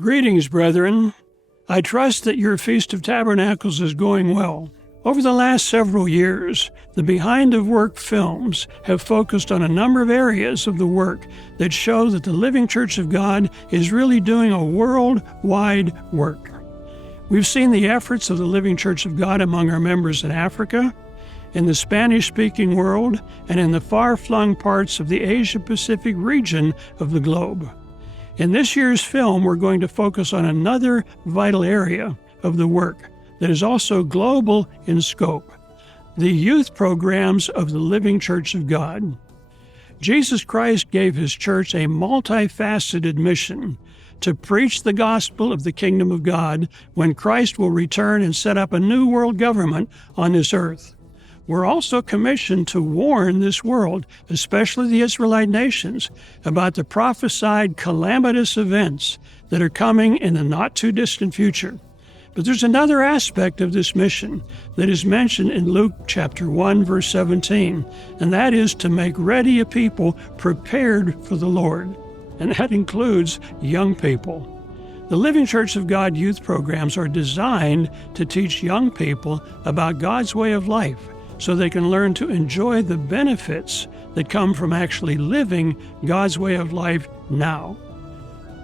Greetings, brethren. I trust that your Feast of Tabernacles is going well. Over the last several years, the behind-the-work films have focused on a number of areas of the work that show that the Living Church of God is really doing a worldwide work. We've seen the efforts of the Living Church of God among our members in Africa, in the Spanish-speaking world, and in the far-flung parts of the Asia-Pacific region of the globe. In this year's film, we're going to focus on another vital area of the work that is also global in scope, the youth programs of the Living Church of God. Jesus Christ gave his church a multifaceted mission to preach the gospel of the kingdom of God when Christ will return and set up a new world government on this earth. We're also commissioned to warn this world, especially the Israelite nations, about the prophesied calamitous events that are coming in the not-too-distant future. But there's another aspect of this mission that is mentioned in Luke chapter 1, verse 17, and that is to make ready a people prepared for the Lord, and that includes young people. The Living Church of God youth programs are designed to teach young people about God's way of life so they can learn to enjoy the benefits that come from actually living God's way of life now,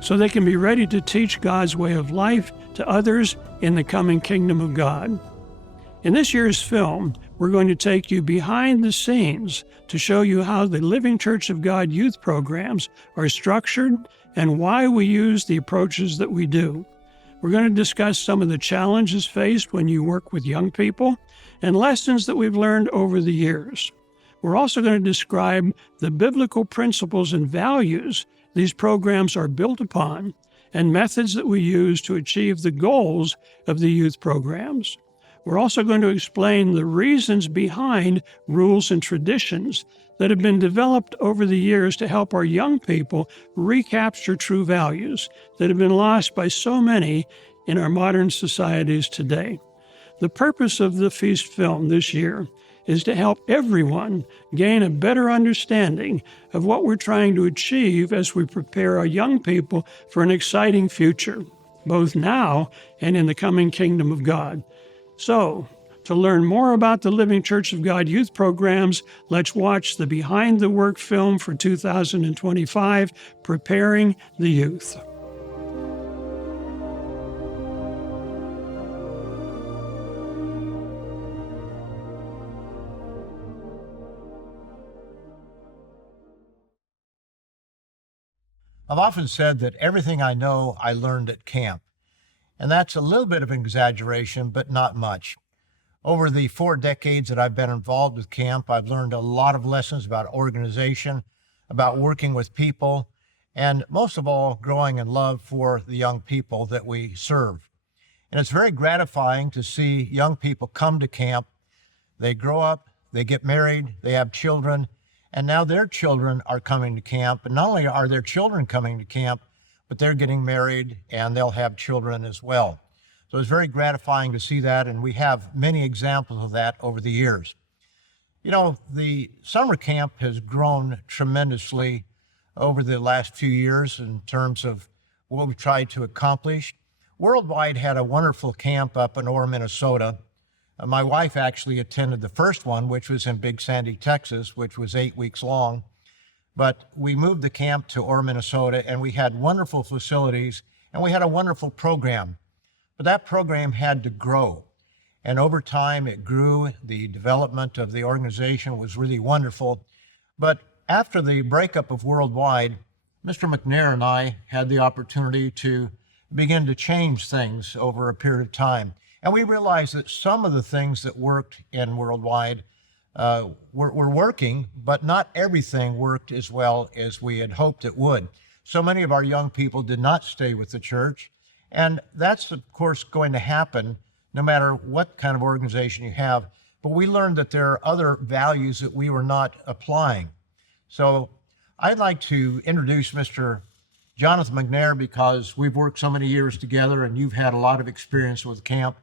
so they can be ready to teach God's way of life to others in the coming kingdom of God. In this year's film, we're going to take you behind the scenes to show you how the Living Church of God youth programs are structured and why we use the approaches that we do. We're going to discuss some of the challenges faced when you work with young people and lessons that we've learned over the years. We're also going to describe the biblical principles and values these programs are built upon and methods that we use to achieve the goals of the youth programs. We're also going to explain the reasons behind rules and traditions that have been developed over the years to help our young people recapture true values that have been lost by so many in our modern societies today. The purpose of the Feast film this year is to help everyone gain a better understanding of what we're trying to achieve as we prepare our young people for an exciting future, both now and in the coming kingdom of God. So, to learn more about the Living Church of God youth programs, let's watch the Behind the Work film for 2025, Preparing the Youth. I've often said that everything I know I learned at camp, and that's a little bit of an exaggeration, but not much. Over the 4 decades that I've been involved with camp, I've learned a lot of lessons about organization, about working with people, and most of all, growing in love for the young people that we serve. And it's very gratifying to see young people come to camp. They grow up, they get married, they have children, and now their children are coming to camp. And not only are their children coming to camp, but they're getting married and they'll have children as well. So it's very gratifying to see that, and we have many examples of that over the years. You know, the summer camp has grown tremendously over the last few years in terms of what we've tried to accomplish. Worldwide had a wonderful camp up in Orr, Minnesota. My wife actually attended the first one, which was in Big Sandy, Texas, which was 8 weeks long. But we moved the camp to Orr, Minnesota, and we had wonderful facilities, and we had a wonderful program. But that program had to grow. And over time, it grew. The development of the organization was really wonderful. But after the breakup of Worldwide, Mr. McNair and I had the opportunity to begin to change things over a period of time. And we realized that some of the things that worked in Worldwide were working, but not everything worked as well as we had hoped it would. So many of our young people did not stay with the church. And that's, of course, going to happen no matter what kind of organization you have. But we learned that there are other values that we were not applying. So I'd like to introduce Mr. Jonathan McNair, because we've worked so many years together and you've had a lot of experience with camp,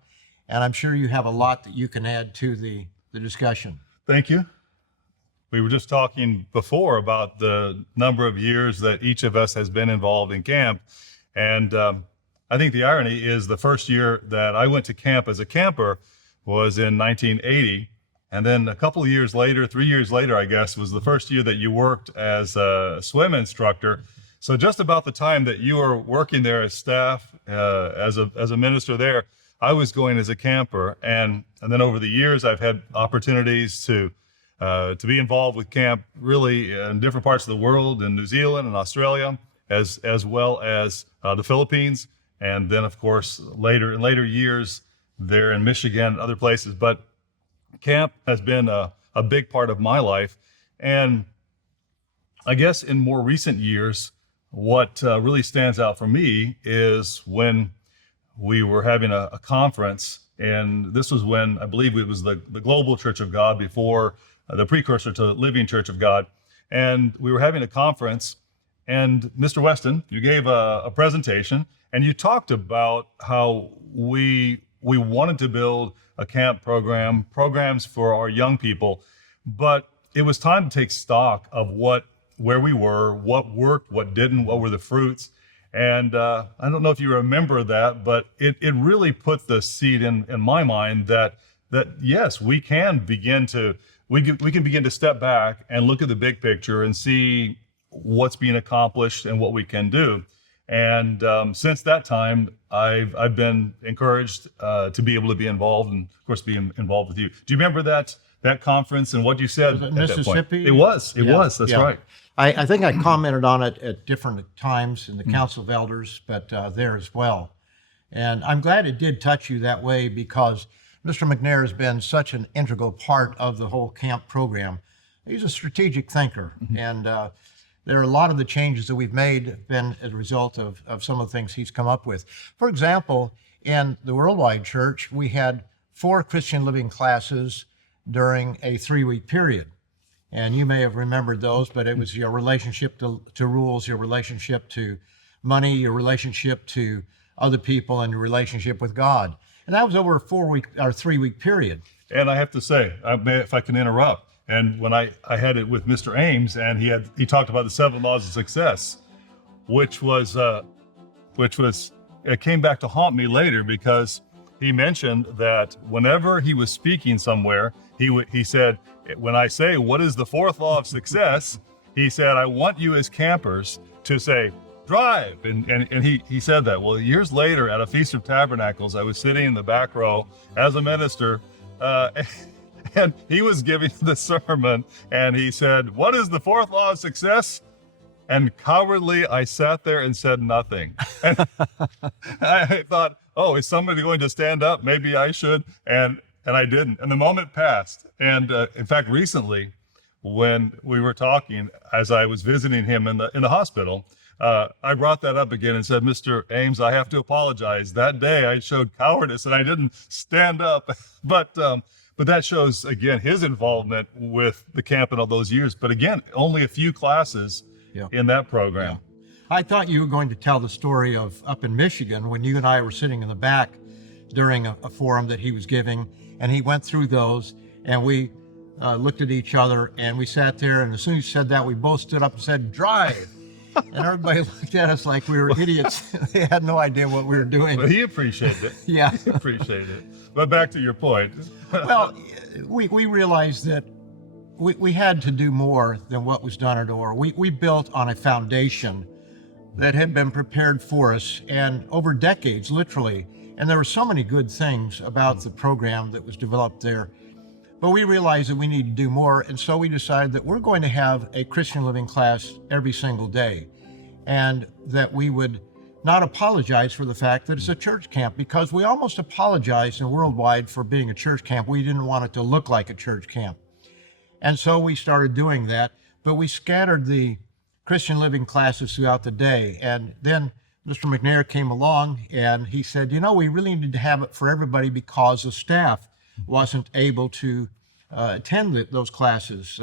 and I'm sure you have a lot that you can add to the discussion. Thank you. We were just talking before about the number of years that each of us has been involved in camp, and I think the irony is the first year that I went to camp as a camper was in 1980. And then a couple of years later, 3 years later, I guess, was the first year that you worked as a swim instructor. So just about the time that you were working there as staff, as a minister there, I was going as a camper. And then over the years, I've had opportunities to be involved with camp really in different parts of the world, in New Zealand and Australia, as well as the Philippines. And then, of course, in later years, there in Michigan and other places. But camp has been a big part of my life. And I guess in more recent years, what really stands out for me is when we were having a conference, and this was when I believe it was the Global Church of God before the precursor to Living Church of God. And we were having a conference, and Mr. Weston, you gave a presentation, and you talked about how we wanted to build a camp programs for our young people, but it was time to take stock of where we were, what worked, what didn't, what were the fruits. And I don't know if you remember that, but it really put the seed in my mind that yes, we can begin to step back and look at the big picture and see what's being accomplished and what we can do. And since that time, I've been encouraged to be able to be involved, and of course, be involved with you. Do you remember that conference and what you said Was it at Mississippi? that point? It was. That's right. I think I commented on it at different times in the Council of Elders, but there as well. And I'm glad it did touch you that way, because Mr. McNair has been such an integral part of the whole camp program. He's a strategic thinker, and there are a lot of the changes that we've made have been as a result of some of the things he's come up with. For example, in the Worldwide Church, we had 4 Christian living classes during a 3-week period. And you may have remembered those, but it was your relationship to rules, your relationship to money, your relationship to other people, and your relationship with God. And that was over a 3-week period. And I have to say, if I can interrupt, and when I had it with Mr. Ames, and he talked about the 7 laws of success, which it came back to haunt me later, because he mentioned that whenever he was speaking somewhere, he said, when I say, what is the 4th law of success? He said, I want you as campers to say, drive. And he said that. Well, years later at a Feast of Tabernacles, I was sitting in the back row as a minister, and he was giving the sermon, and he said, what is the 4th law of success? And cowardly, I sat there and said nothing. And I thought, oh, is somebody going to stand up? Maybe I should. And I didn't. And the moment passed. And in fact, recently, when we were talking, as I was visiting him in the hospital, I brought that up again and said, Mr. Ames, I have to apologize. That day I showed cowardice and I didn't stand up. But that shows, again, his involvement with the camp in all those years. But again, only a few classes in that program. Yeah. I thought you were going to tell the story of up in Michigan when you and I were sitting in the back during a forum that he was giving, and he went through those, and we looked at each other, and we sat there, and as soon as he said that, we both stood up and said, drive. And everybody looked at us like we were idiots. They had no idea what we were doing. But he appreciated it. Yeah. He appreciated it. But back to your point. Well, we realized that we had to do more than what was done at OR. We built on a foundation that had been prepared for us, and over decades, literally. And there were so many good things about the program that was developed there. But we realized that we need to do more, and so we decided that we're going to have a Christian living class every single day, and that we would not apologize for the fact that it's a church camp, because we almost apologized in Worldwide for being a church camp. We didn't want it to look like a church camp. And so we started doing that, but we scattered the Christian living classes throughout the day. And then Mr. McNair came along and he said, we really need to have it for everybody because the staff wasn't able to attend those classes.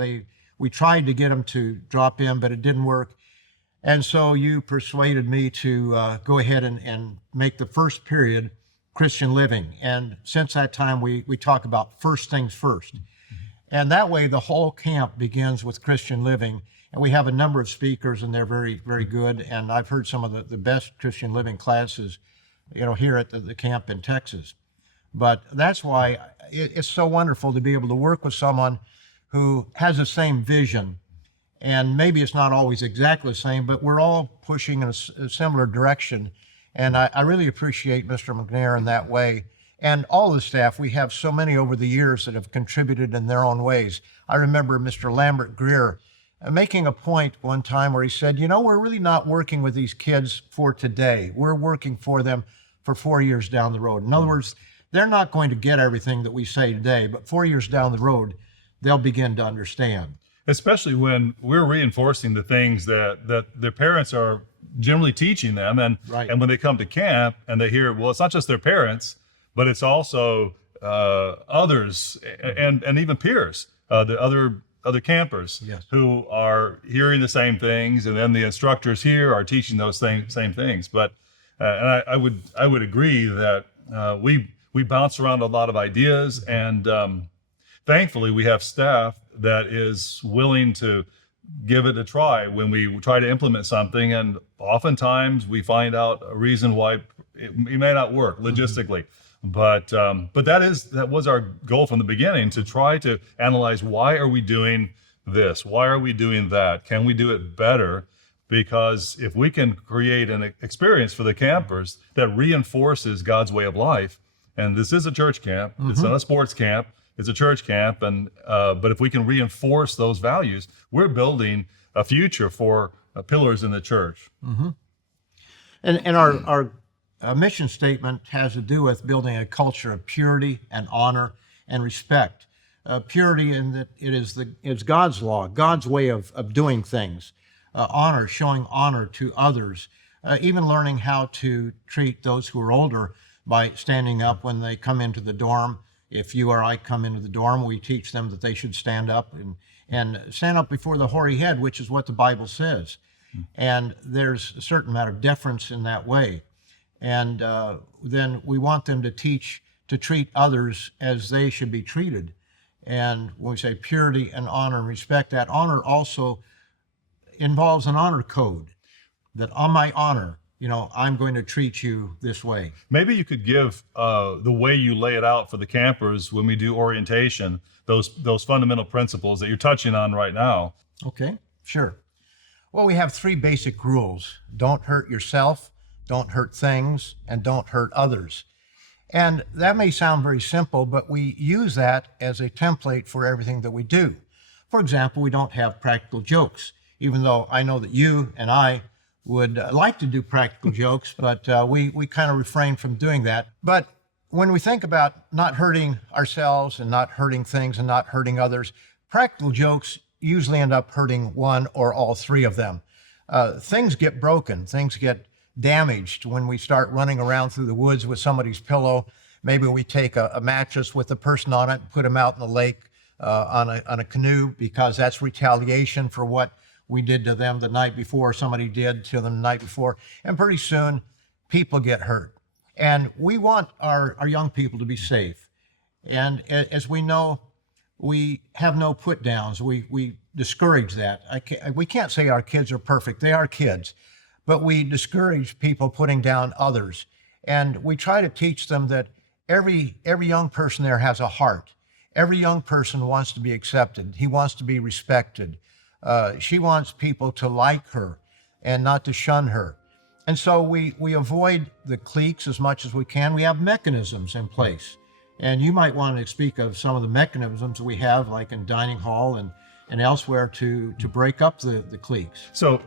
We tried to get them to drop in, but it didn't work. And so you persuaded me to go ahead and make the first period Christian living. And since that time, we talk about first things first. And that way, the whole camp begins with Christian living. And we have a number of speakers, and they're very, very good. And I've heard some of the best Christian living classes here at the camp in Texas. But that's why it's so wonderful to be able to work with someone who has the same vision. And maybe it's not always exactly the same, but we're all pushing in a similar direction. And I really appreciate Mr. McNair in that way. And all the staff, we have so many over the years that have contributed in their own ways. I remember Mr. Lambert Greer making a point one time where he said, we're really not working with these kids for today. We're working for them for 4 years down the road. In other words, they're not going to get everything that we say today, but 4 years down the road, they'll begin to understand. Especially when we're reinforcing the things that their parents are generally teaching them. And, Right. and when they come to camp and they hear, well, it's not just their parents, but it's also others and even peers, the other campers Yes. who are hearing the same things, and then the instructors here are teaching those same things. But and I would agree that we bounce around a lot of ideas, and thankfully we have staff that is willing to give it a try when we try to implement something, and oftentimes we find out a reason why it may not work logistically. But that was our goal from the beginning, to try to analyze, why are we doing this? Why are we doing that? Can we do it better? Because if we can create an experience for the campers that reinforces God's way of life, and this is a church camp, it's not a sports camp, it's a church camp, and but if we can reinforce those values, we're building a future for pillars in the church. And our mission statement has to do with building a culture of purity and honor and respect. Purity in that it's God's law, God's way of doing things. Honor, showing honor to others, even learning how to treat those who are older by standing up when they come into the dorm. If you or I come into the dorm, we teach them that they should stand up and stand up before the hoary head, which is what the Bible says. And there's a certain amount of deference in that way. And then we want them to treat others as they should be treated. And when we say purity and honor and respect, that honor also involves an honor code, that on my honor, I'm going to treat you this way. Maybe you could give the way you lay it out for the campers when we do orientation, those fundamental principles that you're touching on right now. Okay, sure. Well, we have 3 basic rules. Don't hurt yourself, don't hurt things, and don't hurt others. And that may sound very simple, but we use that as a template for everything that we do. For example, we don't have practical jokes, even though I know that you and I would like to do practical jokes, but we kind of refrain from doing that. But when we think about not hurting ourselves and not hurting things and not hurting others, practical jokes usually end up hurting one or all 3 of them. Things get broken, things get damaged when we start running around through the woods with somebody's pillow. Maybe we take a mattress with a person on it and put them out in the lake on a canoe, because that's retaliation for what we did to them the night before, somebody did to them the night before. And pretty soon, people get hurt. And we want our young people to be safe. And as we know, we have no put downs. We discourage that. We can't say our kids are perfect. They are kids. But we discourage people putting down others. And we try to teach them that every young person there has a heart. Every young person wants to be accepted. He wants to be respected. She wants people to like her and not to shun her. And so we avoid the cliques as much as we can. We have mechanisms in place. And you might want to speak of some of the mechanisms we have, like in dining hall and elsewhere, to break up the cliques. So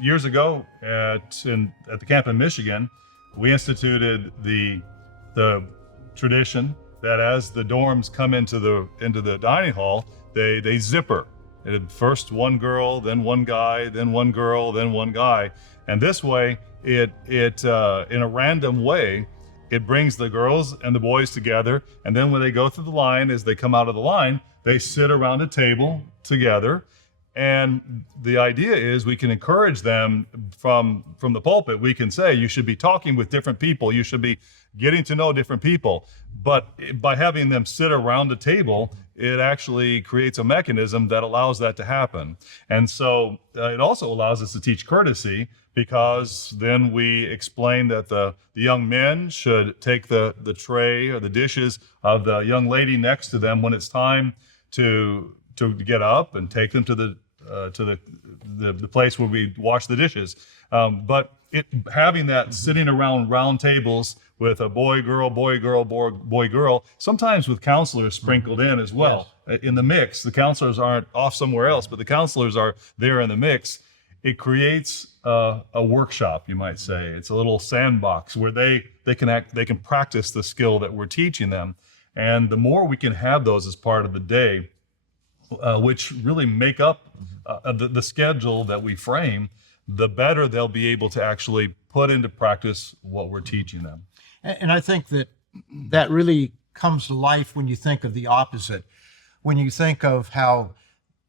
years ago at the camp in Michigan, we instituted the tradition that as the dorms come into the dining hall, they zipper. First one girl, then one guy, then one girl, then one guy. And this way, it in a random way, it brings the girls and the boys together. And then when they go through the line, as they come out of the line, they sit around a table together. And the idea is we can encourage them from the pulpit. We can say, you should be talking with different people. You should be getting to know different people. But by having them sit around a table, it actually creates a mechanism that allows that to happen. And so it also allows us to teach courtesy, because then we explain that the young men should take the tray or the dishes of the young lady next to them when it's time to get up and take them to the place where we wash the dishes. But having that sitting around round tables with a boy, girl, sometimes with counselors sprinkled in as well. Yes. In the mix, the counselors aren't off somewhere else, but the counselors are there in the mix. It creates a workshop, you might say. It's a little sandbox where they can practice the skill that we're teaching them. And the more we can have those as part of the day, which really make up the schedule that we frame, the better they'll be able to actually put into practice what we're teaching them. And I think that really comes to life when you think of the opposite. When you think of how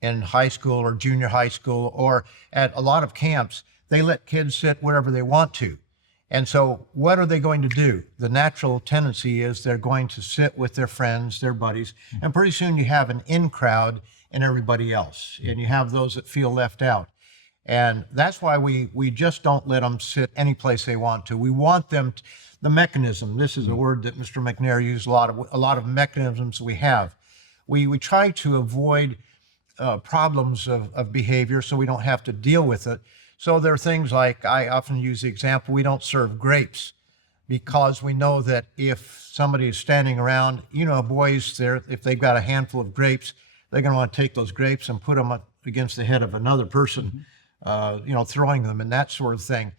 in high school or junior high school or at a lot of camps, they let kids sit wherever they want to. And so what are they going to do? The natural tendency is they're going to sit with their friends, their buddies, and pretty soon you have an in crowd and everybody else, and you have those that feel left out. And that's why we just don't let them sit any place they want to. We want them the mechanism. This is a word that Mr. McNair used a lot of mechanisms we have. We try to avoid problems of behavior so we don't have to deal with it. So there are things like, I often use the example, we don't serve grapes, because we know that if somebody is standing around, boys there, if they've got a handful of grapes, they're going to want to take those grapes and put them up against the head of another person, throwing them and that sort of thing.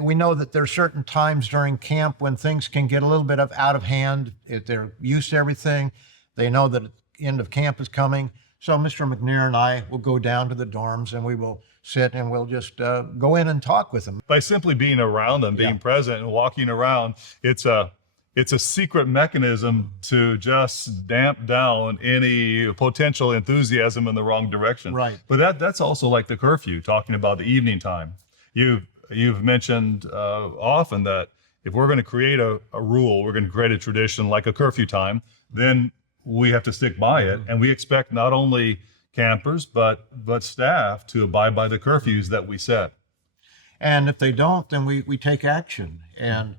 We know that there are certain times during camp when things can get a little bit out of hand. If they're used to everything, they know that the end of camp is coming. So Mr. McNair and I will go down to the dorms and we will sit and we'll just go in and talk with them. By simply being around them, being present and walking around, it's a secret mechanism to just damp down any potential enthusiasm in the wrong direction. Right. But that's also like the curfew, talking about the evening time. You've mentioned often that if we're going to create a rule, we're going to create a tradition like a curfew time, then we have to stick by it. And we expect not only campers, but staff to abide by the curfews that we set. And if they don't, then we take action. And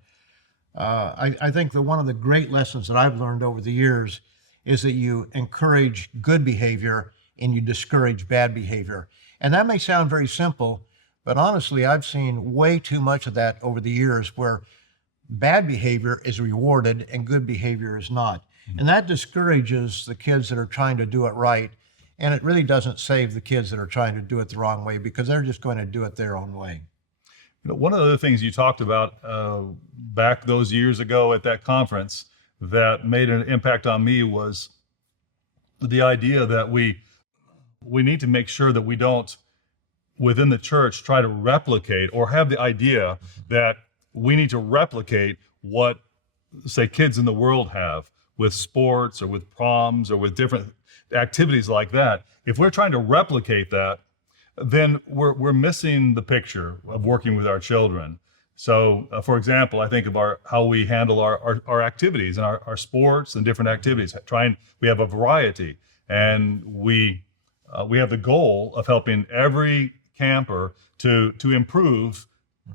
I think that one of the great lessons that I've learned over the years is that you encourage good behavior and you discourage bad behavior. And that may sound very simple, but honestly, I've seen way too much of that over the years where bad behavior is rewarded and good behavior is not. And that discourages the kids that are trying to do it right. And it really doesn't save the kids that are trying to do it the wrong way, because they're just going to do it their own way. One of the things you talked about back those years ago at that conference that made an impact on me was the idea that we need to make sure that we don't, within the church, try to replicate or have the idea that we need to replicate what, say, kids in the world have with sports or with proms or with different activities like that. If we're trying to replicate that, then we're missing the picture of working with our children. So, for example, I think of how we handle our activities and our sports and different activities. We have a variety, and we have the goal of helping every camper to improve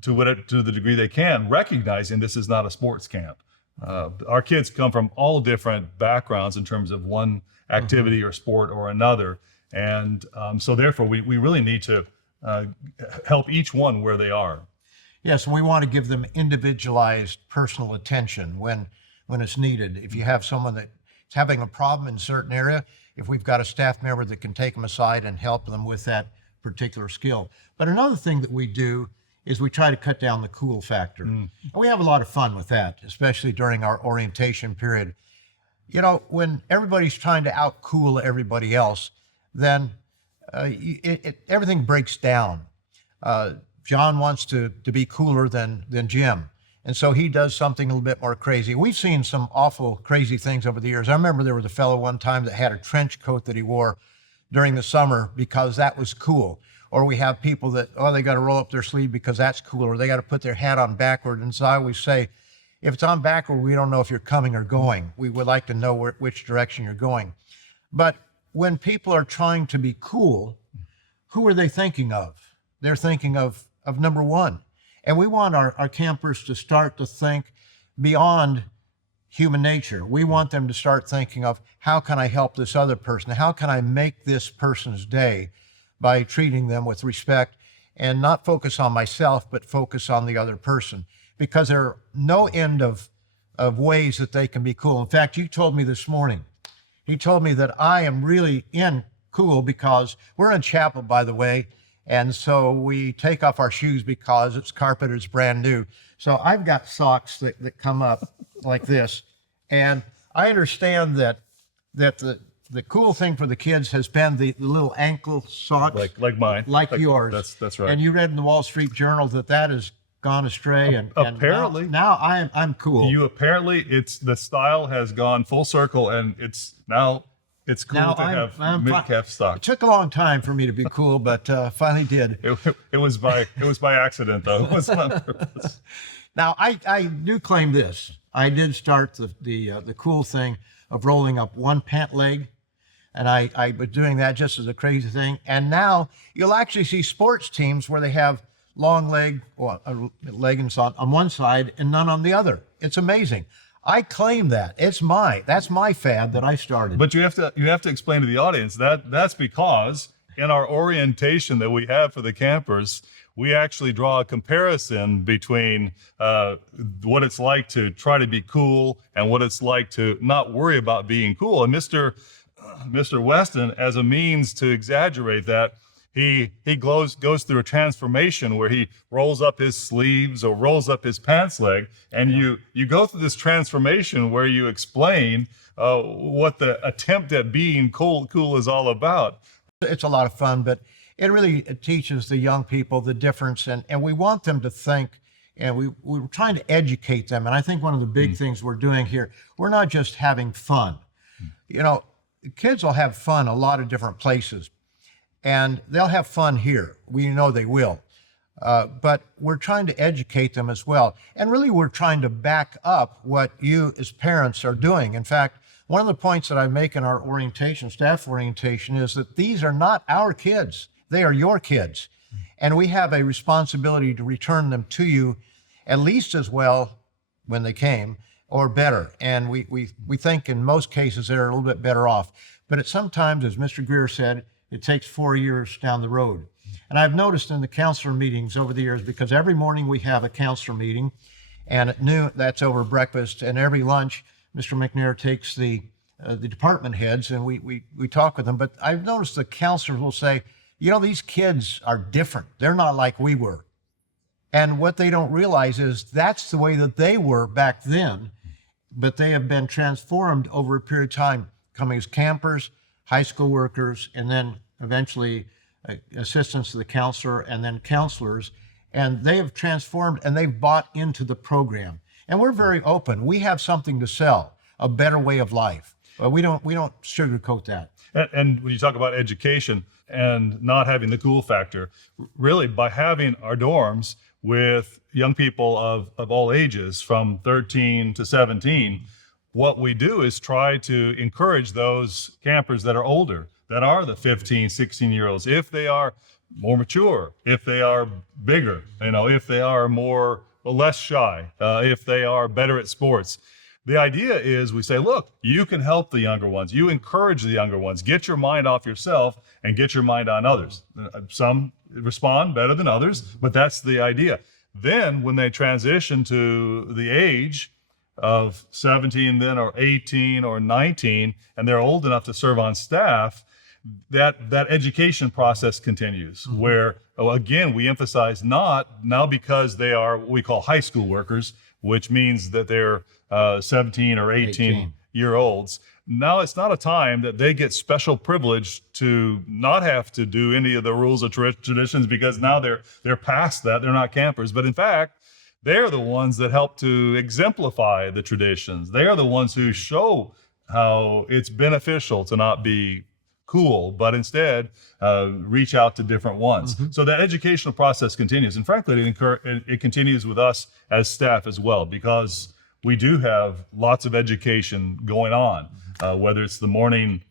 to the degree they can, recognizing this is not a sports camp. Our kids come from all different backgrounds in terms of one activity or sport or another. And so therefore, we really need to help each one where they are. Yes, and we want to give them individualized personal attention when it's needed. If you have someone that's having a problem in a certain area, if we've got a staff member that can take them aside and help them with that particular skill. But another thing that we do is we try to cut down the cool factor. And we have a lot of fun with that, especially during our orientation period. When everybody's trying to out-cool everybody else, then everything breaks down. John wants to be cooler than Jim, and so he does something a little bit more crazy. We've seen some awful crazy things over the years. I remember there was a fellow one time that had a trench coat that he wore during the summer because that was cool. Or we have people that, they got to roll up their sleeve because that's cool, or they got to put their hat on backward. And so I always say, if it's on backward, we don't know if you're coming or going. We would like to know which direction you're going. But when people are trying to be cool, who are they thinking of? They're thinking of number one. And we want our campers to start to think beyond human nature. We want them to start thinking of, how can I help this other person? How can I make this person's day by treating them with respect and not focus on myself, but focus on the other person? Because there are no end of ways that they can be cool. In fact, you told me this morning, he told me that I am really in cool because we're in chapel, by the way, and so we take off our shoes because it's carpeted, it's brand new. So I've got socks that come up like this. And I understand that the cool thing for the kids has been the little ankle socks. Like mine. Like yours. That's right. And you read in the Wall Street Journal that has gone astray. And apparently. now I'm cool. The style has gone full circle, and it's cool Now to have mid-calf It socks. took a long time for me to be cool, but finally did. It was by accident, though. It wasn't on purpose. Now, I do claim this. I did start the cool thing of rolling up one pant leg, and I was doing that just as a crazy thing. And now you'll actually see sports teams where they have long leggings on one side and none on the other. It's amazing. I claim that. That's my fad that I started. But you have to explain to the audience that's because in our orientation that we have for the campers, we actually draw a comparison between what it's like to try to be cool and what it's like to not worry about being cool. And Mr. Weston, as a means to exaggerate that, he goes through a transformation where he rolls up his sleeves or rolls up his pants leg, and you go through this transformation where you explain what the attempt at being cool is all about. It's a lot of fun, but it teaches the young people the difference, and we want them to think, and we're trying to educate them. And I think one of the big things we're doing here, we're not just having fun. You know, kids will have fun a lot of different places, and they'll have fun here. We know they will. But we're trying to educate them as well. And really, we're trying to back up what you as parents are doing. In fact, one of the points that I make in our staff orientation, is that these are not our kids. They are your kids. And we have a responsibility to return them to you at least as well when they came, or better. And we think in most cases they're a little bit better off. But sometimes, as Mr. Greer said, it takes 4 years down the road. And I've noticed in the counselor meetings over the years, because every morning we have a counselor meeting, and at noon, that's over breakfast, and every lunch, Mr. McNair takes the department heads, and we talk with them. But I've noticed the counselors will say, you know, these kids are different. They're not like we were. And what they don't realize is that's the way that they were back then, but they have been transformed over a period of time, coming as campers, high school workers, and then eventually assistants to the counselor, and then counselors. And they have transformed, and they've bought into the program. And we're very open. We have something to sell, a better way of life. We don't sugarcoat that. And when you talk about education and not having the cool factor, really by having our dorms with young people of all ages from 13 to 17, what we do is try to encourage those campers that are older, that are the 15, 16-year-olds, if they are more mature, if they are bigger, if they are less shy, if they are better at sports. The idea is we say, look, you can help the younger ones. You encourage the younger ones. Get your mind off yourself and get your mind on others. Some respond better than others, but that's the idea. Then when they transition to the age of 17 then, or 18 or 19, and they're old enough to serve on staff, that education process continues, where, again, we emphasize not now because they are what we call high school workers, which means that they're 17 or 18-year-olds. Now it's not a time that they get special privilege to not have to do any of the rules or traditions, because now they're past that. They're not campers. But in fact, they're the ones that help to exemplify the traditions. They are the ones who show how it's beneficial to not be cool, but instead reach out to different ones. So that educational process continues. And frankly, it continues with us as staff as well, because we do have lots of education going on, whether it's the morning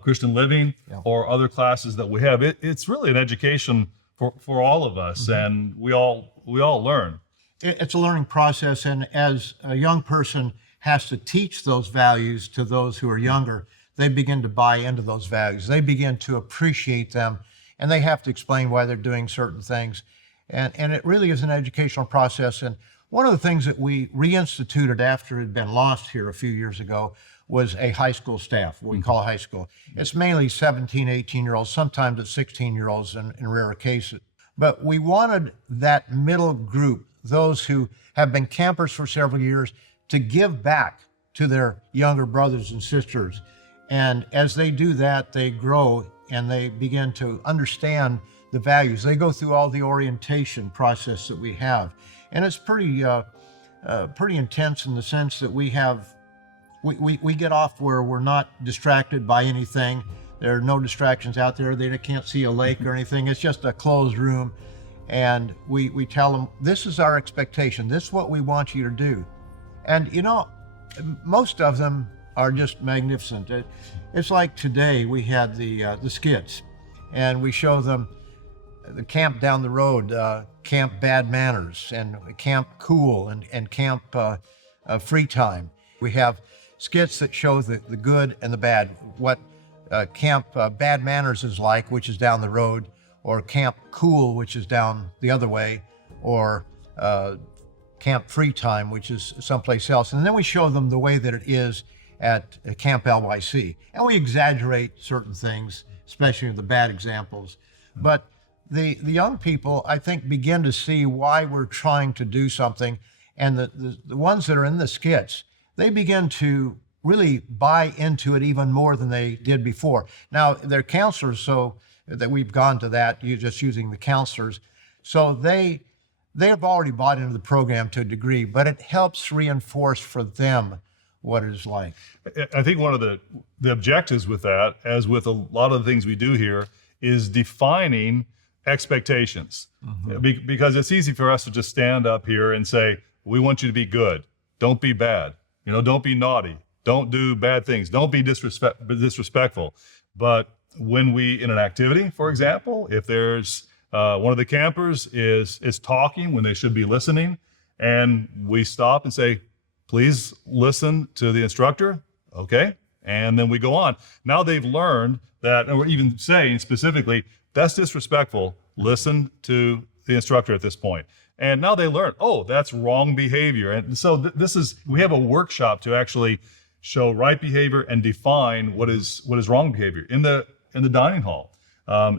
Christian living, or other classes that we have. It's really an education for all of us, and we all learn. It's a learning process, and as a young person has to teach those values to those who are younger, they begin to buy into those values. They begin to appreciate them, and they have to explain why they're doing certain things. And it really is an educational process. And one of the things that we reinstituted after it had been lost here a few years ago was a high school staff, what we call high school. It's mainly 17, 18-year-olds, sometimes it's 16-year-olds in rarer cases. But we wanted that middle group, those who have been campers for several years, to give back to their younger brothers and sisters. And as they do that, they grow and they begin to understand the values. They go through all the orientation process that we have. And it's pretty intense in the sense that we get off where we're not distracted by anything. There are no distractions out there. They can't see a lake or anything. It's just a closed room. And we tell them, this is our expectation. This is what we want you to do. And most of them are just magnificent. It's like today we had the skits, and we show them the camp down the road, Camp Bad Manners, and Camp Cool, and Camp Free Time. We have skits that show the good and the bad, what Camp Bad Manners is like, which is down the road, or Camp Cool, which is down the other way, or Camp Free Time, which is someplace else. And then we show them the way that it is at Camp LYC. And we exaggerate certain things, especially the bad examples. But the young people, I think, begin to see why we're trying to do something. And the ones that are in the skits, they begin to really buy into it even more than they did before. Now, they're counselors, so that we've gone to that, you're just using the counselors. So they have already bought into the program to a degree, but it helps reinforce for them what it is like. I think one of the objectives with that, as with a lot of the things we do here, is defining expectations. Because it's easy for us to just stand up here and say, we want you to be good. Don't be bad. Don't be naughty. Don't do bad things. Don't be disrespectful. But when we, in an activity, for example, if there's one of the campers is talking when they should be listening, and we stop and say, please listen to the instructor, okay? And then we go on. Now they've learned that, and we're even saying specifically, that's disrespectful. Listen to the instructor at this point. And now they learn, oh, that's wrong behavior. And so we have a workshop to actually show right behavior and define what is wrong behavior in the dining hall.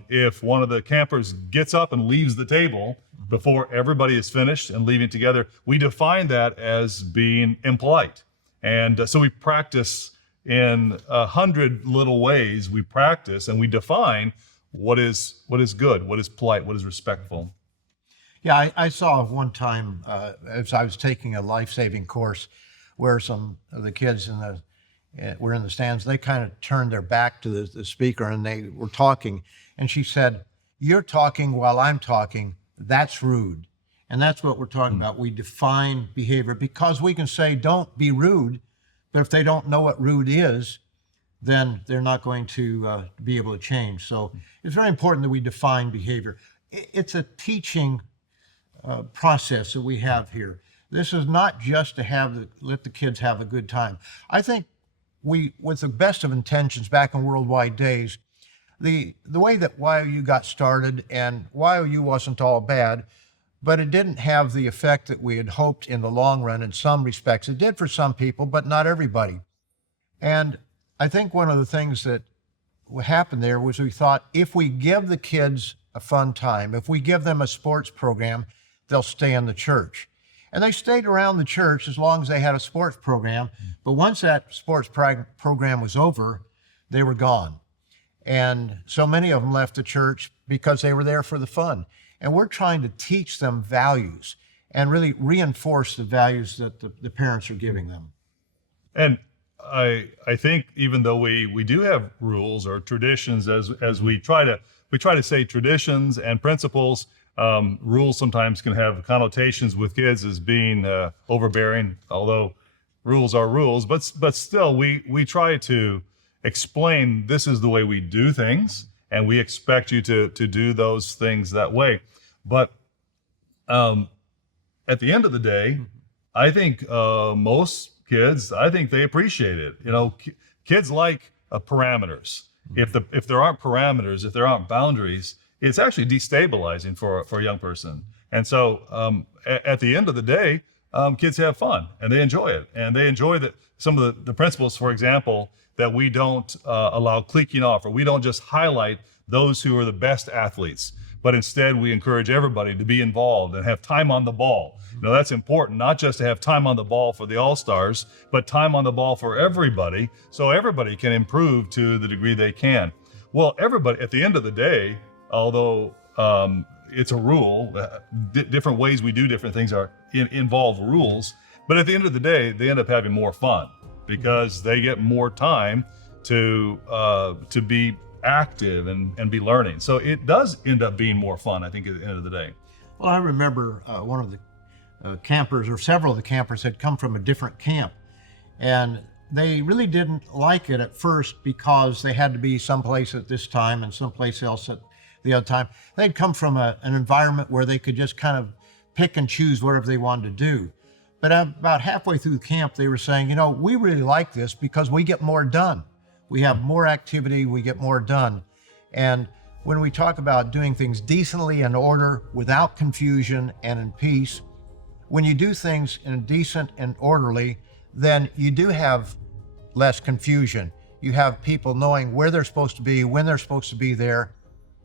If one of the campers gets up and leaves the table before everybody is finished and leaving together, we define that as being impolite. And so we practice in 100 little ways. We practice and we define what is good, what is polite, what is respectful. Yeah, I saw one time as I was taking a life-saving course where some of the kids were in the stands. They kind of turned their back to the speaker and they were talking. And she said, "You're talking while I'm talking. That's rude." And that's what we're talking about. We define behavior because we can say, don't be rude. But if they don't know what rude is, then they're not going to be able to change. So it's very important that we define behavior. It's a teaching process that we have here. This is not just to let the kids have a good time. I think we, with the best of intentions back in Worldwide Days, the way that YOU got started, and YOU wasn't all bad, but it didn't have the effect that we had hoped in the long run in some respects. It did for some people, but not everybody. And I think one of the things that happened there was we thought, if we give the kids a fun time, if we give them a sports program, they'll stay in the church. And they stayed around the church as long as they had a sports program. But once that sports program was over, they were gone. And so many of them left the church because they were there for the fun. And we're trying to teach them values and really reinforce the values that the parents are giving them. And I think even though we do have rules or traditions, as we try to say traditions and principles, rules sometimes can have connotations with kids as being overbearing, although rules are rules. But still, we try to explain this is the way we do things, and we expect you to do those things that way. But at the end of the day, I think most kids, I think they appreciate it. You know, kids like parameters. If there aren't parameters, if there aren't boundaries, it's actually destabilizing for a young person. And so at the end of the day, kids have fun and they enjoy it. And they enjoy some of the principles, for example, that we don't allow cliquing off, or we don't just highlight those who are the best athletes, but instead we encourage everybody to be involved and have time on the ball. You know, that's important, not just to have time on the ball for the all-stars, but time on the ball for everybody, so everybody can improve to the degree they can. Well, everybody, at the end of the day, although it's a rule, different ways we do different things involve rules, but at the end of the day, they end up having more fun because they get more time to be active and be learning. So it does end up being more fun, I think, at the end of the day. Well, I remember one of the campers, or several of the campers, had come from a different camp, and they really didn't like it at first because they had to be someplace at this time and someplace else at the other time. They'd come from an environment where they could just kind of pick and choose whatever they wanted to do. But about halfway through the camp, they were saying, you know, we really like this because we get more done. We have more activity, we get more done. And when we talk about doing things decently in order, without confusion and in peace, when you do things in a decent and orderly, then you do have less confusion. You have people knowing where they're supposed to be, when they're supposed to be there,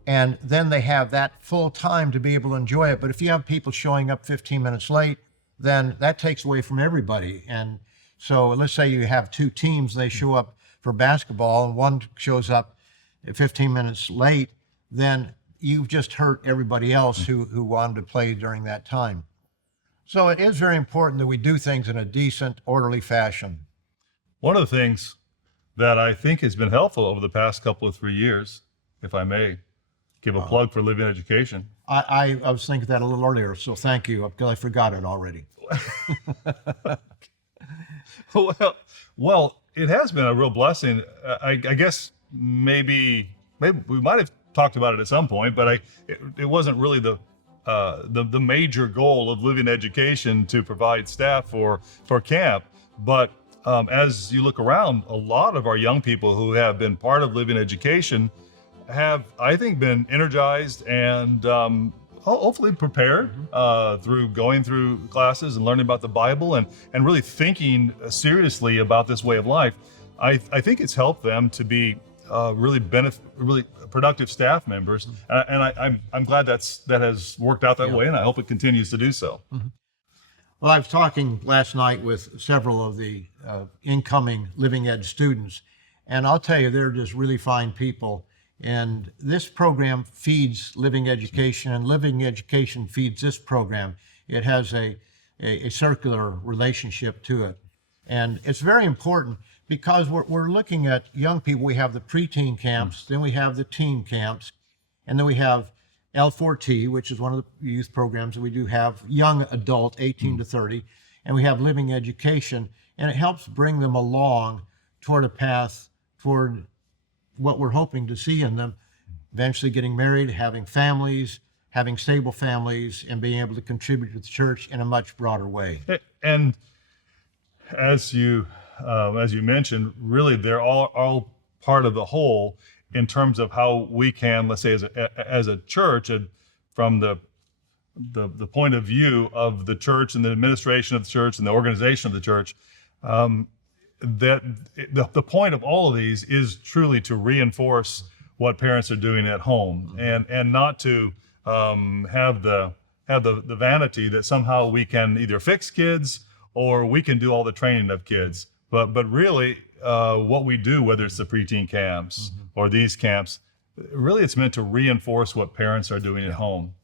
and then they have that full time to be able to enjoy it. But if you have people showing up 15 minutes late, then that takes away from everybody. And so let's say you have two teams, they show up for basketball and one shows up 15 minutes late, then you've just hurt everybody else who wanted to play during that time. So it is very important that we do things in a decent, orderly fashion. One of the things that I think has been helpful over the past couple of 3 years, if I may give a plug for Living Education. I was thinking that a little earlier, so thank you, because I forgot it already. Well, it has been a real blessing. I guess maybe we might have talked about it at some point, but it wasn't really the major goal of Living Education to provide staff for camp. But as you look around, a lot of our young people who have been part of Living Education have, I think, been energized and hopefully prepared through going through classes and learning about the Bible and really thinking seriously about this way of life. I think it's helped them to be really productive staff members, and I'm glad that has worked out that way, and I hope it continues to do so. Mm-hmm. Well, I was talking last night with several of the incoming Living Ed students, and I'll tell you, they're just really fine people. And this program feeds Living Education, and Living Education feeds this program. It has a circular relationship to it. And it's very important because we're looking at young people. We have the preteen camps, then we have the teen camps, and then we have L4T, which is one of the youth programs that we do have, young adult, 18 to 30, and we have Living Education, and it helps bring them along toward a path toward what we're hoping to see in them, eventually getting married, having families, having stable families, and being able to contribute to the church in a much broader way. And as you mentioned, really they're all part of the whole in terms of how we can, let's say, as a church, and from the point of view of the church and the administration of the church and the organization of the church, that the point of all of these is truly to reinforce what parents are doing at home, and not to have the vanity that somehow we can either fix kids or we can do all the training of kids. But really, what we do, whether it's the preteen camps or these camps, really it's meant to reinforce what parents are doing at home.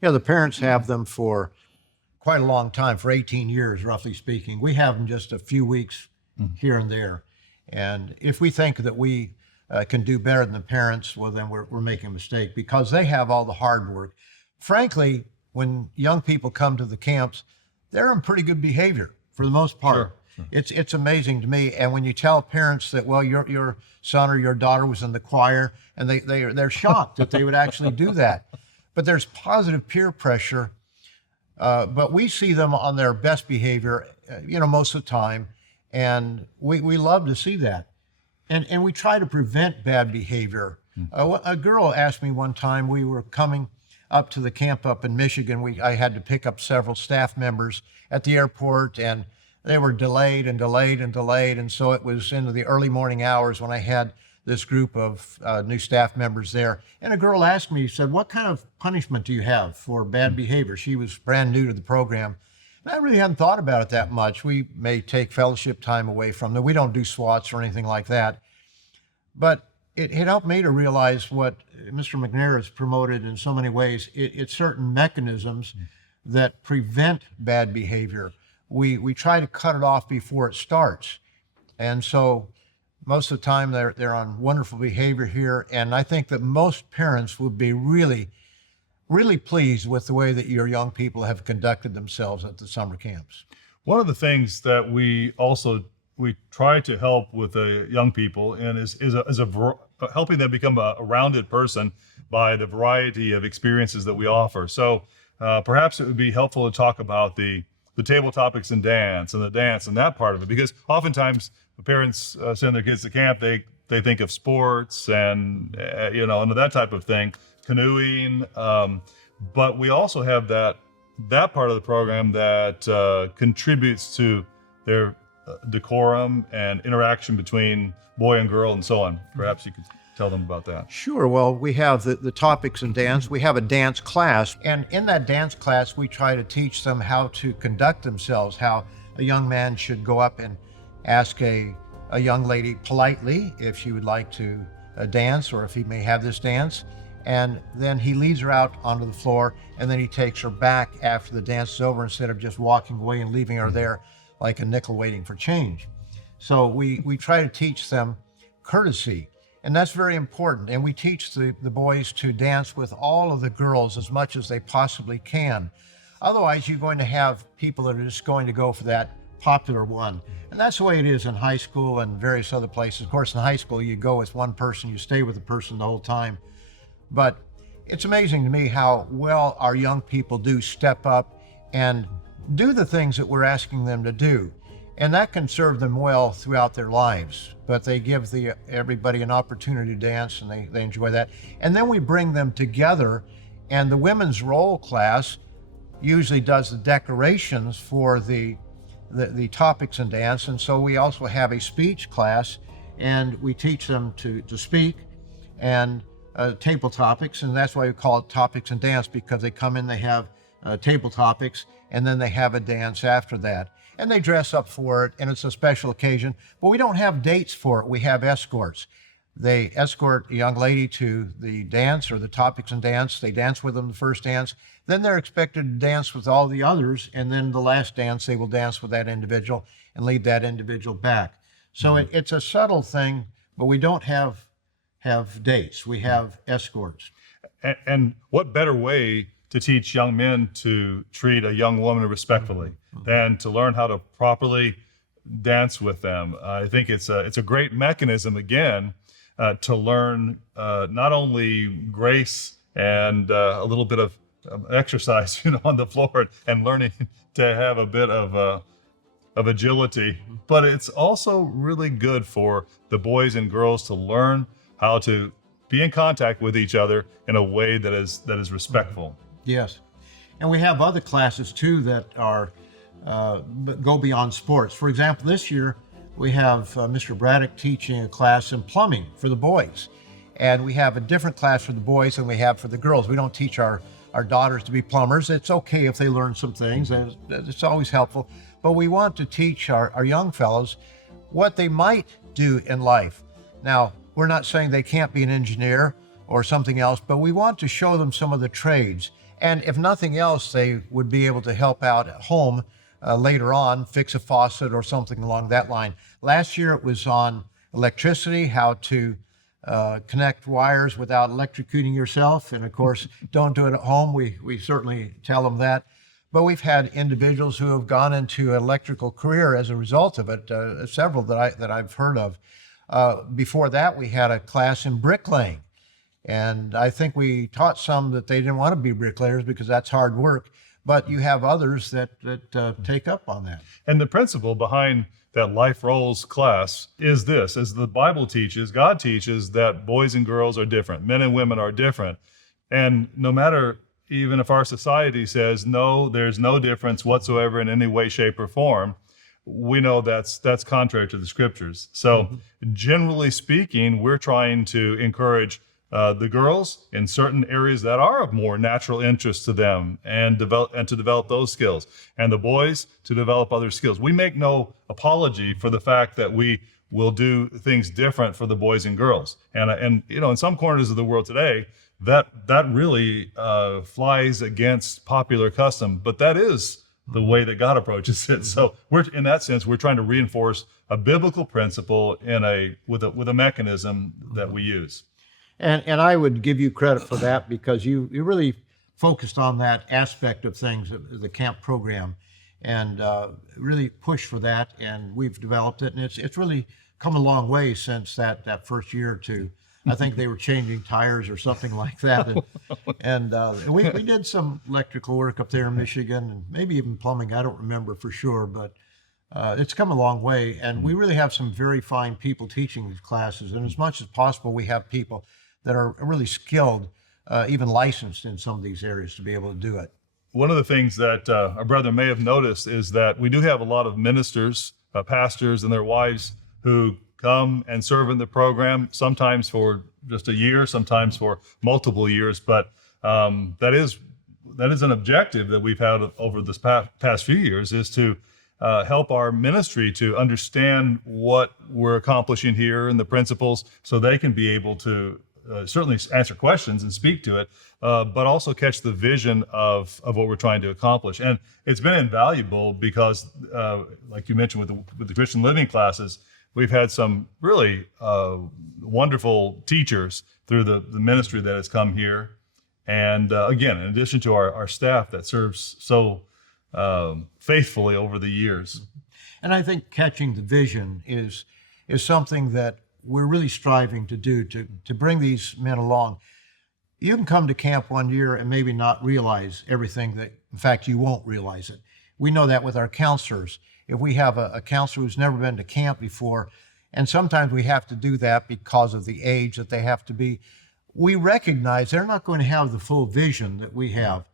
Yeah, the parents have them for quite a long time, for 18 years, roughly speaking. We have them just a few weeks here and there. And if we think that we can do better than the parents, well, then we're making a mistake, because they have all the hard work. Frankly, when young people come to the camps, they're in pretty good behavior for the most part. It's amazing to me. And when you tell parents that, well, your son or your daughter was in the choir, and they're shocked that they would actually do that. But there's positive peer pressure. But we see them on their best behavior, most of the time, and we love to see that. And we try to prevent bad behavior. A girl asked me one time, we were coming up to the camp up in Michigan. I had to pick up several staff members at the airport, and they were delayed. And so it was into the early morning hours when I had this group of new staff members there. And a girl asked me, she said, what kind of punishment do you have for bad behavior? She was brand new to the program. And I really hadn't thought about it that much. We may take fellowship time away from them. We don't do SWATs or anything like that. But it helped me to realize what Mr. McNair has promoted in so many ways. It's certain mechanisms that prevent bad behavior. We try to cut it off before it starts. And so most of the time they're on wonderful behavior here. And I think that most parents would be really, really pleased with the way that your young people have conducted themselves at the summer camps. One of the things that we try to help with the young people and is helping them become a rounded person by the variety of experiences that we offer. So perhaps it would be helpful to talk about the table topics and dance and that part of it, because oftentimes the parents send their kids to camp, they think of sports and and that type of thing, canoeing, but we also have that part of the program that contributes to their decorum and interaction between boy and girl and so on. Perhaps you could tell them about that. Sure. Well, we have the topics in dance. We have a dance class, and in that dance class, we try to teach them how to conduct themselves, how a young man should go up and ask a young lady politely if she would like to dance, or if he may have this dance. And then he leads her out onto the floor, and then he takes her back after the dance is over, instead of just walking away and leaving her there like a nickel waiting for change. So we try to teach them courtesy, and that's very important. And we teach the boys to dance with all of the girls as much as they possibly can. Otherwise, you're going to have people that are just going to go for that popular one. And that's the way it is in high school and various other places. Of course, in high school, you go with one person, you stay with the person the whole time. But it's amazing to me how well our young people do step up and do the things that we're asking them to do. And that can serve them well throughout their lives. But they give everybody an opportunity to dance, and they enjoy that. And then we bring them together, and the women's role class usually does the decorations for the topics in dance. And so we also have a speech class, and we teach them to speak and table topics, and that's why we call it topics and dance, because they come in, they have table topics, and then they have a dance after that. And they dress up for it, and it's a special occasion, but we don't have dates for it. We have escorts. They escort a young lady to the dance or the topics and dance. They dance with them the first dance. Then they're expected to dance with all the others, and then the last dance, they will dance with that individual and lead that individual back. So it's a subtle thing, but we don't have dates. We have escorts. And what better way to teach young men to treat a young woman respectfully than to learn how to properly dance with them? I think it's a great mechanism, again, to learn not only grace and a little bit of exercise, on the floor, and learning to have a bit of agility, but it's also really good for the boys and girls to learn how to be in contact with each other in a way that is respectful. Yes, and we have other classes too that are go beyond sports. For example, this year we have Mr. Braddock teaching a class in plumbing for the boys, and we have a different class for the boys than we have for the girls. We don't teach our daughters to be plumbers. It's okay if they learn some things, and it's always helpful, but we want to teach our young fellows what they might do in life. Now, we're not saying they can't be an engineer or something else, but we want to show them some of the trades. And if nothing else, they would be able to help out at home later on, fix a faucet or something along that line. Last year it was on electricity, how to connect wires without electrocuting yourself. And of course, don't do it at home. We certainly tell them that. But we've had individuals who have gone into an electrical career as a result of it, several that I've heard of. Before that, we had a class in bricklaying. And I think we taught some that they didn't want to be bricklayers because that's hard work. But you have others that take up on that. And the principle behind that life roles class is this: as the Bible teaches, God teaches that boys and girls are different, men and women are different. And no matter, even if our society says, no, there's no difference whatsoever in any way, shape, or form, we know that's contrary to the scriptures. So generally speaking, we're trying to encourage the girls in certain areas that are of more natural interest to them and to develop those skills, and the boys to develop other skills. We make no apology for the fact that we will do things different for the boys and girls. And you know, in some corners of the world today, that really flies against popular custom, but that is the way that God approaches it. So in that sense, we're trying to reinforce a biblical principle with a mechanism that we use. And I would give you credit for that, because you really focused on that aspect of things, the camp program, and really pushed for that. And we've developed it, and it's really come a long way since that first year or two. I think they were changing tires or something like that. And we did some electrical work up there in Michigan, and maybe even plumbing. I don't remember for sure, but it's come a long way. And we really have some very fine people teaching these classes. And as much as possible, we have people that are really skilled, even licensed in some of these areas to be able to do it. One of the things that our brother may have noticed is that we do have a lot of ministers, pastors, and their wives who come and serve in the program, sometimes for just a year, sometimes for multiple years. But that is an objective that we've had over this past few years, is to help our ministry to understand what we're accomplishing here and the principles, so they can be able to certainly answer questions and speak to it, but also catch the vision of what we're trying to accomplish. And it's been invaluable because, like you mentioned with the Christian living classes, we've had some really wonderful teachers through the ministry that has come here. And again, in addition to our staff that serves so faithfully over the years. And I think catching the vision is something that we're really striving to do, to bring these men along. You can come to camp one year and maybe not realize everything that, in fact, you won't realize it. We know that with our counselors. If we have a counselor who's never been to camp before, and sometimes we have to do that because of the age that they have to be, we recognize they're not going to have the full vision that we have.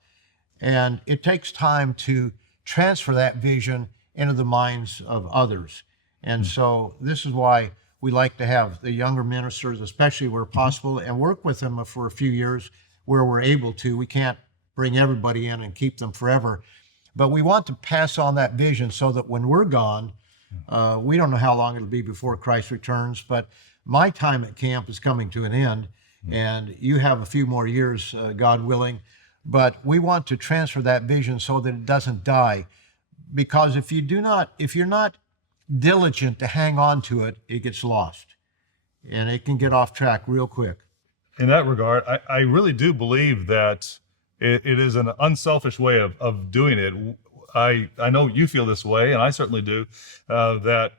And it takes time to transfer that vision into the minds of others. And so this is why we like to have the younger ministers, especially where possible, and work with them for a few years where we're able to. We can't bring everybody in and keep them forever, but we want to pass on that vision so that when we're gone, we don't know how long it'll be before Christ returns, but my time at camp is coming to an end, and you have a few more years, God willing, but we want to transfer that vision so that it doesn't die, because if you're not diligent to hang on to it, it gets lost, and it can get off track real quick. In that regard, I really do believe that it is an unselfish way of doing it. I know you feel this way, and I certainly do, that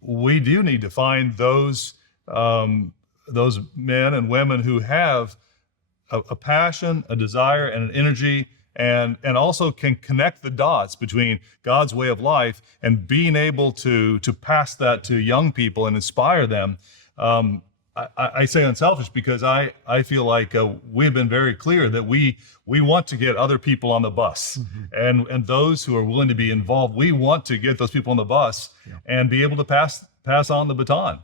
we do need to find those men and women who have a passion, a desire, and an energy, and also can connect the dots between God's way of life and being able to pass that to young people and inspire them. I say unselfish because I feel like we've been very clear that we want to get other people on the bus, and those who are willing to be involved, we want to get those people on the bus and be able to pass on the baton.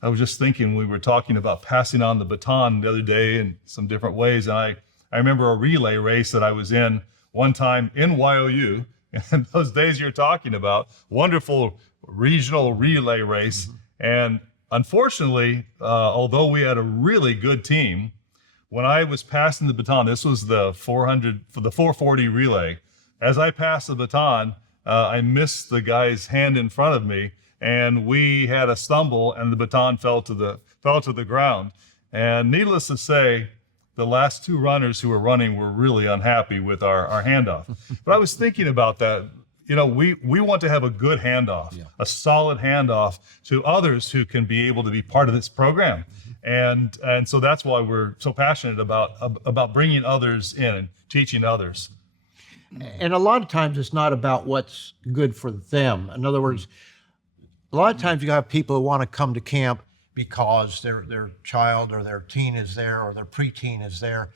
I was just thinking, we were talking about passing on the baton the other day in some different ways. And I remember a relay race that I was in one time in YOU, and those days you're talking about, wonderful regional relay race. And unfortunately, although we had a really good team, when I was passing the baton, this was the 440 relay. As I passed the baton, I missed the guy's hand in front of me, and we had a stumble, and the baton fell to the ground. And needless to say, the last two runners who were running were really unhappy with our handoff. But I was thinking about that. You know, we want to have a good handoff, a solid handoff to others who can be able to be part of this program. And so that's why we're so passionate about bringing others in and teaching others. And a lot of times it's not about what's good for them. In other words, a lot of times you have people who want to come to camp because their child or their teen is there or their preteen is there.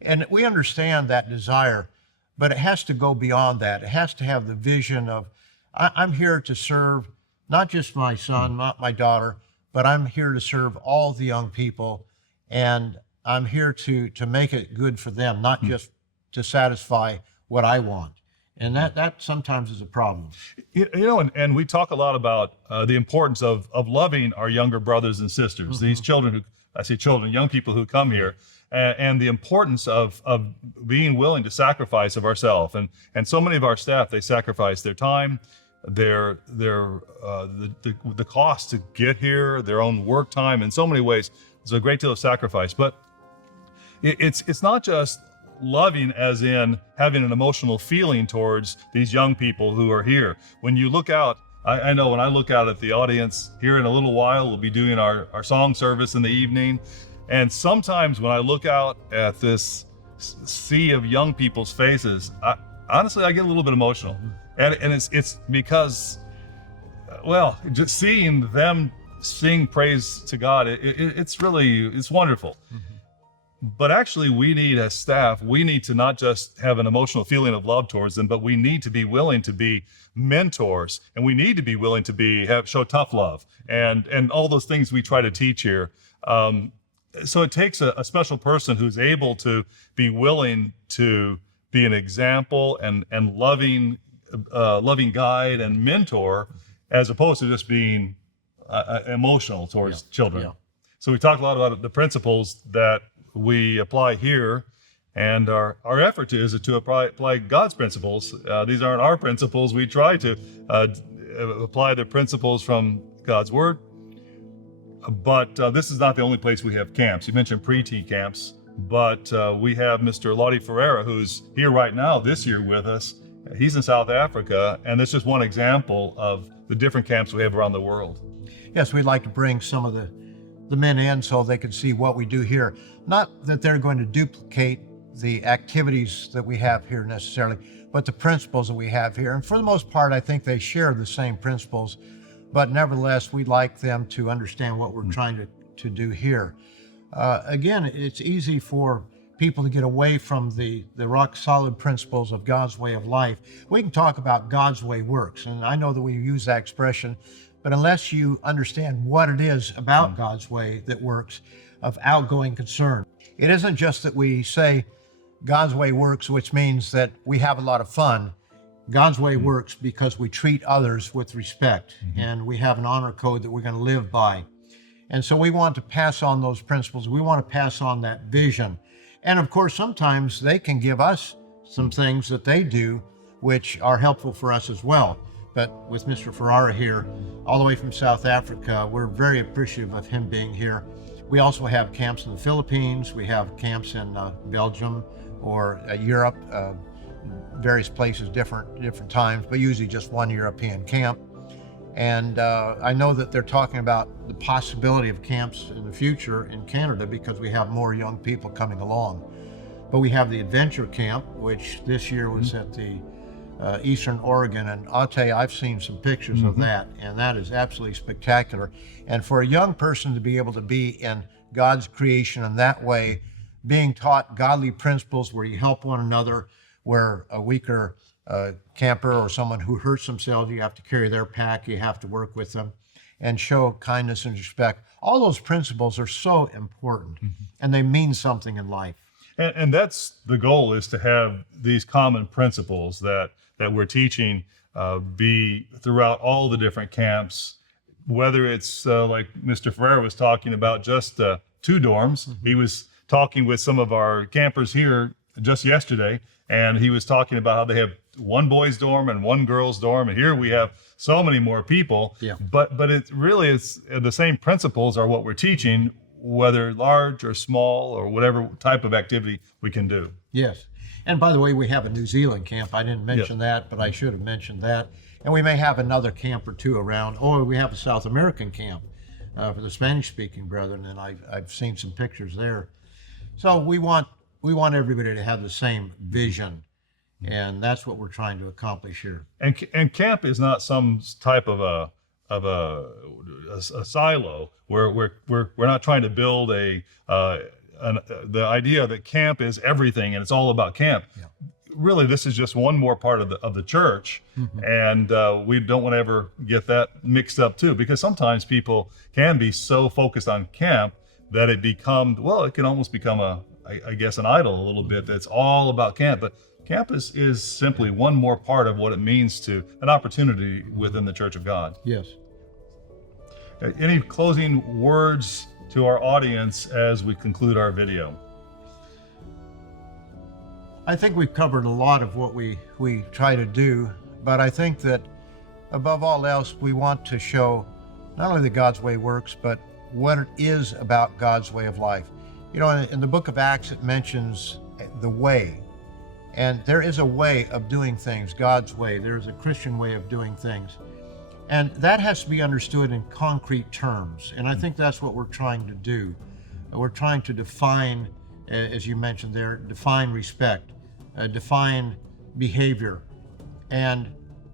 And we understand that desire, but it has to go beyond that. It has to have the vision of, I'm here to serve not just my son, not my daughter, but I'm here to serve all the young people, and I'm here to make it good for them, not just to satisfy what I want. And that sometimes is a problem. You know, and we talk a lot about the importance of loving our younger brothers and sisters, these children young people who come here, and the importance of being willing to sacrifice of ourselves. And so many of our staff, they sacrifice their time, the cost to get here, their own work time. In so many ways, there's a great deal of sacrifice. But it's not just loving as in having an emotional feeling towards these young people who are here. When you look out, I know when I look out at the audience here in a little while, we'll be doing our song service in the evening. And sometimes when I look out at this sea of young people's faces, honestly, I get a little bit emotional. And it's because, well, just seeing them sing praise to God, it's wonderful. But actually, we need, as staff, we need to not just have an emotional feeling of love towards them, but we need to be willing to be mentors, and we need to be willing to show tough love, and all those things we try to teach here. So it takes a special person who's able to be willing to be an example and loving guide and mentor, as opposed to just being emotional towards children. Yeah. So we talked a lot about the principles that we apply here, and our effort is to apply God's principles. These aren't our principles. We try to apply the principles from God's Word, but this is not the only place we have camps. You mentioned pre-T camps, but we have Mr. Lottie Ferreira, who's here right now this year with us. He's in South Africa, and this is just one example of the different camps we have around the world. Yes, we'd like to bring some of the men in so they can see what we do here. Not that they're going to duplicate the activities that we have here necessarily, but the principles that we have here. And for the most part, I think they share the same principles, but nevertheless, we'd like them to understand what we're trying to do here. Again, it's easy for people to get away from the rock solid principles of God's way of life. We can talk about God's way works, and I know that we use that expression, but unless you understand what it is about God's way that works, of outgoing concern. It isn't just that we say God's way works, which means that we have a lot of fun. God's way works because we treat others with respect, and we have an honor code that we're going to live by. And so we want to pass on those principles. We want to pass on that vision. And of course, sometimes they can give us some things that they do which are helpful for us as well. But with Mr. Ferrara here, all the way from South Africa, we're very appreciative of him being here. We also have camps in the Philippines. We have camps in Belgium or Europe, various places, different times, but usually just one European camp. And I know that they're talking about the possibility of camps in the future in Canada because we have more young people coming along. But we have the Adventure Camp, which this year was at the Eastern Oregon, and I'll tell you, I've seen some pictures of that, and that is absolutely spectacular. And for a young person to be able to be in God's creation in that way, being taught godly principles where you help one another, where a weaker camper or someone who hurts themselves, you have to carry their pack, you have to work with them, and show kindness and respect. All those principles are so important, and they mean something in life. And that's the goal, is to have these common principles that we're teaching be throughout all the different camps, whether it's like Mr. Ferrer was talking about, just 2 dorms. He was talking with some of our campers here just yesterday, and he was talking about how they have 1 boys dorm and 1 girls dorm, and here we have so many more people. But it really is the same principles are what we're teaching. whether large or small or whatever type of activity we can do. Yes. And by the way, we have a New Zealand camp. I didn't mention that, but I should have mentioned that. And we may have another camp or two around, or we have a South American camp for the Spanish-speaking brethren, and I've seen some pictures there. So we want everybody to have the same vision, and that's what we're trying to accomplish here. And camp is not some type of a silo where we're not trying to build the idea that camp is everything and it's all about camp. Yeah. Really, this is just one more part of the church, and we don't want to ever get that mixed up too, because sometimes people can be so focused on camp that it can almost become I guess an idol a little bit. That's all about camp, but camp is simply one more part of what it means to an opportunity within the Church of God. Yes. Any closing words to our audience as we conclude our video? I think we've covered a lot of what we try to do, but I think that above all else, we want to show not only that God's way works, but what it is about God's way of life. You know, in the book of Acts, it mentions the way, and there is a way of doing things, God's way. There's a Christian way of doing things. And that has to be understood in concrete terms. And I think that's what we're trying to do. We're trying to define, as you mentioned there, define respect, define behavior. And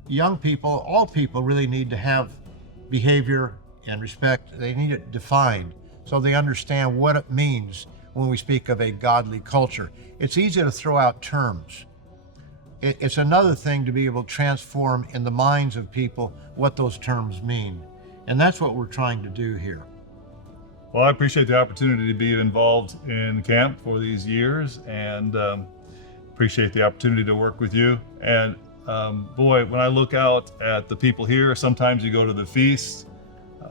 young people, all people really need to have behavior and respect. They need it defined so they understand what it means when we speak of a godly culture. It's easy to throw out terms. It's another thing to be able to transform in the minds of people what those terms mean. And that's what we're trying to do here. Well, I appreciate the opportunity to be involved in camp for these years, and appreciate the opportunity to work with you. And boy, when I look out at the people here, sometimes you go to the feast,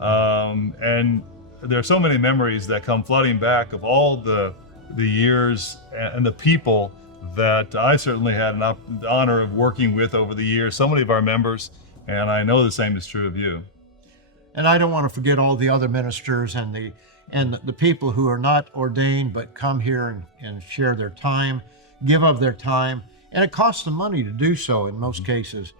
and there are so many memories that come flooding back of all the years and the people that I certainly had the honor of working with over the years, so many of our members, and I know the same is true of you. And I don't want to forget all the other ministers and the people who are not ordained but come here and share their time, give of their time, and it costs them money to do so in most cases.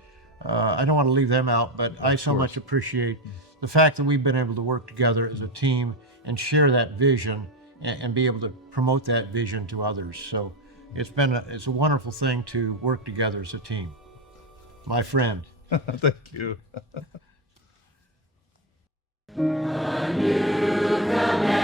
I don't want to leave them out, but I so much appreciate the fact that we've been able to work together as a team and share that vision and be able to promote that vision to others. So it's a wonderful thing to work together as a team. My friend. Thank you. A new command.